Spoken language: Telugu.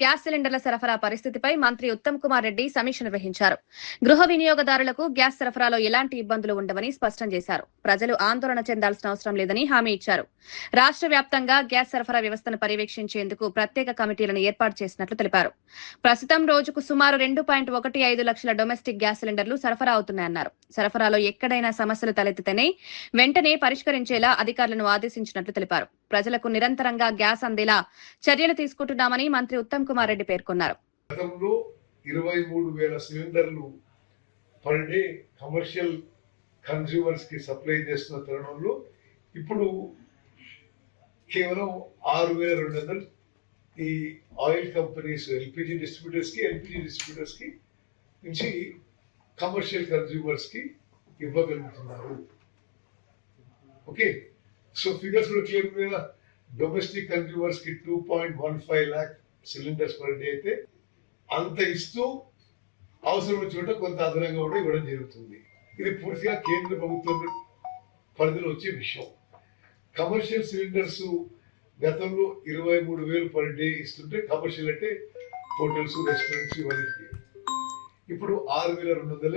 గ్యాస్ సిలిండర్ల సరఫరా పరిస్థితిపై మంత్రి ఉత్తమ్ కుమార్ రెడ్డి సమీక్ష నిర్వహించారు. గృహ వినియోగదారులకు గ్యాస్ సరఫరాలో ఎలాంటి ఇబ్బందులు ఉండవని స్పష్టం చేశారు. ప్రజలు ఆందోళన చెందాల్సిన అవసరం లేదని హామీ ఇచ్చారు. రాష్ట్ర వ్యాప్తంగా గ్యాస్ సరఫరా వ్యవస్థను పర్యవేక్షించేందుకు ప్రత్యేక కమిటీలను ఏర్పాటు చేసినట్లు తెలిపారు. ప్రస్తుతం రోజుకు సుమారు 2.15 లక్షల డొమెస్టిక్ గ్యాస్ సిలిండర్లు సరఫరా అవుతున్నాయన్నారు. సరఫరాలో ఎక్కడైనా సమస్యలు తలెత్తితేనే వెంటనే పరిష్కరించేలా అధికారులను ఆదేశించినట్లు తెలిపారు. ప్రజలకు నిరంతరంగా గ్యాస్ అందేలా చర్యలు తీసుకుంటున్నామని మంత్రి ఉత్తమ్ కుమార్ రెడ్డి పేర్కొన్నారు. గతంలో 23,000 సిలిండర్లు పర్ డే కమర్షియల్ కన్స్యూమర్స్ కి సప్లై చేస్తున్న తరుణంలో ఇప్పుడు కేవలం 6,200 ఈ ఆయిల్ కంపెనీస్ ఎల్పిజి డిస్ట్రిబ్యూటర్స్ కి నుంచి కమర్షియల్ కన్స్యూమర్స్ కి ఇవ్వగలుగుతున్నారు. ఓకే, సో ఫిగర్స్ కూడా క్లియర్ కదా. డొమెస్టిక్ కన్స్యూమర్స్ కి 2.15 lakh సిలిండర్స్ పర్ డే అయితే అంత ఇస్తూ అవసరం వచ్చినట్టు కొంత అదనంగా కూడా ఇవ్వడం జరుగుతుంది. ఇది పూర్తిగా కేంద్ర ప్రభుత్వం పరిధిలో వచ్చే విషయం. కమర్షియల్ సిలిండర్స్ గతంలో 23,000 పర్ డే ఇస్తుంటే, కమర్షియల్ అంటే హోటల్స్, రెస్టారెంట్స్ ఇవన్నీ ఇప్పుడు 6,200